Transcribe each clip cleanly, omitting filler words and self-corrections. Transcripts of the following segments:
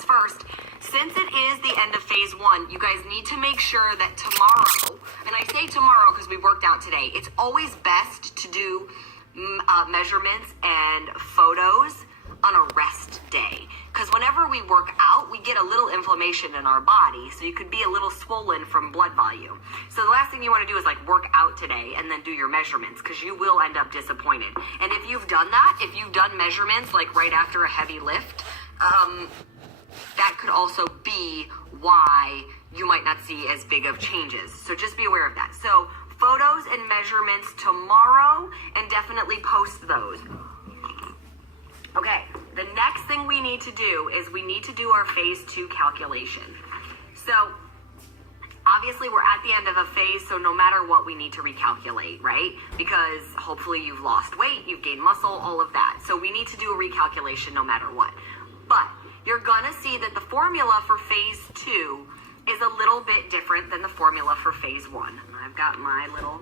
things first. Since it is the end of phase one, you guys need to make sure that tomorrow, and I say tomorrow because we worked out today, it's always best to do measurements and photos on a rest day. Because whenever we work out, we get a little inflammation in our body, so you could be a little swollen from blood volume. So the last thing you want to do is like work out today and then do your measurements, because you will end up disappointed. And if you've done that, if you've done measurements like right after a heavy lift, that could also be why you might not see as big of changes. So just be aware of that. So photos and measurements tomorrow, and definitely post those. Okay, the next thing we need to do is we need to do our phase two calculation. So obviously we're at the end of a phase, so no matter what, we need to recalculate, right? Because hopefully you've lost weight, you've gained muscle, all of that. So we need to do a recalculation no matter what. But you're gonna see that the formula for phase two is a little bit different than the formula for phase one. I've got my little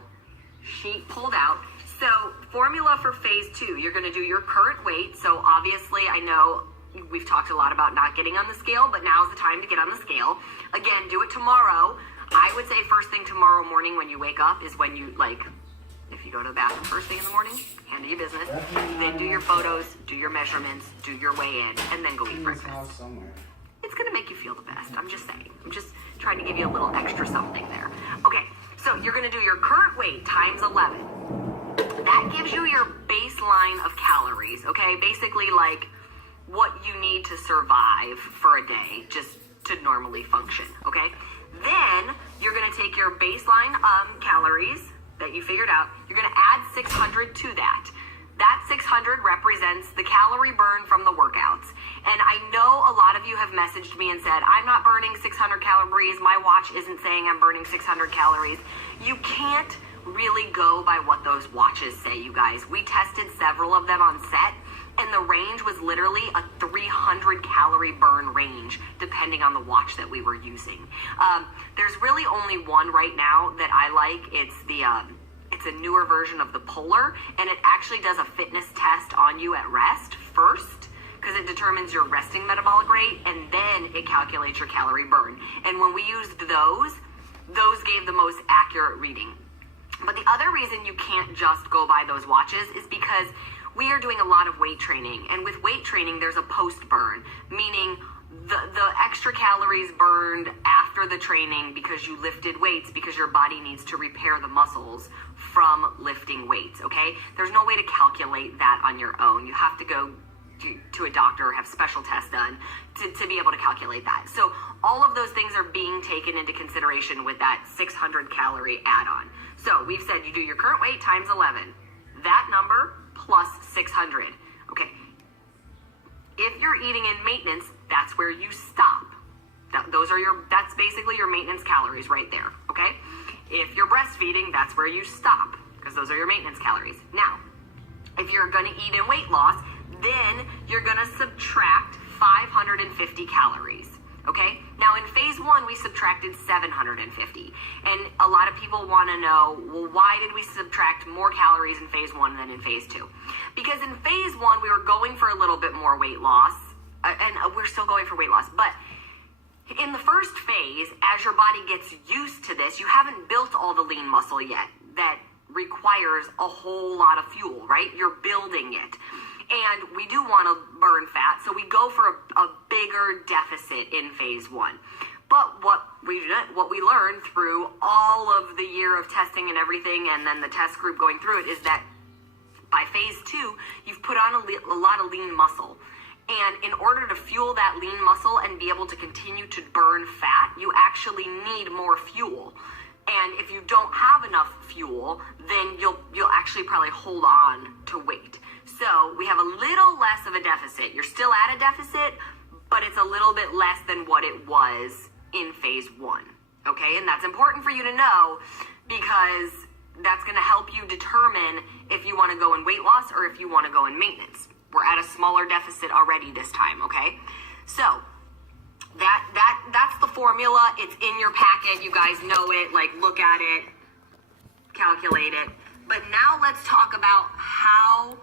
sheet pulled out. So formula for phase two, you're going to do your current weight. So obviously I know we've talked a lot about not getting on the scale, but now's the time to get on the scale. Again, do it tomorrow. I would say first thing tomorrow morning when you wake up is when you, like, if you go to the bathroom first thing in the morning, handle your business, then do your photos, do your measurements, do your weigh-in, and then go eat breakfast. It's going to make you feel the best. I'm just saying. I'm just trying to give you a little extra something there. Okay, so you're going to do your current weight times 11. That gives you your baseline of calories, okay? Basically, like, what you need to survive for a day, just to normally function, okay? Then, you're gonna take your baseline calories that you figured out, you're gonna add 600 to that. That 600 represents the calorie burn from the workouts. And I know a lot of you have messaged me and said, I'm not burning 600 calories, my watch isn't saying I'm burning 600 calories. You can't really go by what those watches say, you guys. We tested several of them on set, and the range was literally a 300 calorie burn range, depending on the watch that we were using. There's really only one right now that I like. It's a newer version of the Polar, and it actually does a fitness test on you at rest first, because it determines your resting metabolic rate, and then it calculates your calorie burn. And when we used those gave the most accurate reading. But the other reason you can't just go by those watches is because we are doing a lot of weight training. And with weight training, there's a post-burn, meaning the extra calories burned after the training because you lifted weights, because your body needs to repair the muscles from lifting weights, okay? There's no way to calculate that on your own. You have to go to a doctor or have special tests done to be able to calculate that. So all of those things are being taken into consideration with that 600 calorie add-on. So we've said you do your current weight times 11. That number plus 600. Okay. If you're eating in maintenance, that's where you stop. That's basically your maintenance calories right there. Okay. If you're breastfeeding, that's where you stop, because those are your maintenance calories. Now, if you're going to eat in weight loss, then you're going to subtract 550 calories. Okay, now in phase one, we subtracted 750. And a lot of people want to know, well, why did we subtract more calories in phase one than in phase two? Because in phase one, we were going for a little bit more weight loss, and we're still going for weight loss. But in the first phase, as your body gets used to this, you haven't built all the lean muscle yet that requires a whole lot of fuel, right? You're building it. And we do want to burn fat, so we go for a bigger deficit in phase one. But what we learned through all of the year of testing and everything, and then the test group going through it, is that by phase two, you've put on a lot of lean muscle. And in order to fuel that lean muscle and be able to continue to burn fat, you actually need more fuel. And if you don't have enough fuel, then you'll actually probably hold on to weight. So we have a little less of a deficit. You're still at a deficit, but it's a little bit less than what it was in phase one. Okay, and that's important for you to know, because that's going to help you determine if you want to go in weight loss or if you want to go in maintenance. We're at a smaller deficit already this time, okay? So that's the formula. It's in your packet. You guys know it. Like, look at it, calculate it. But now let's talk about how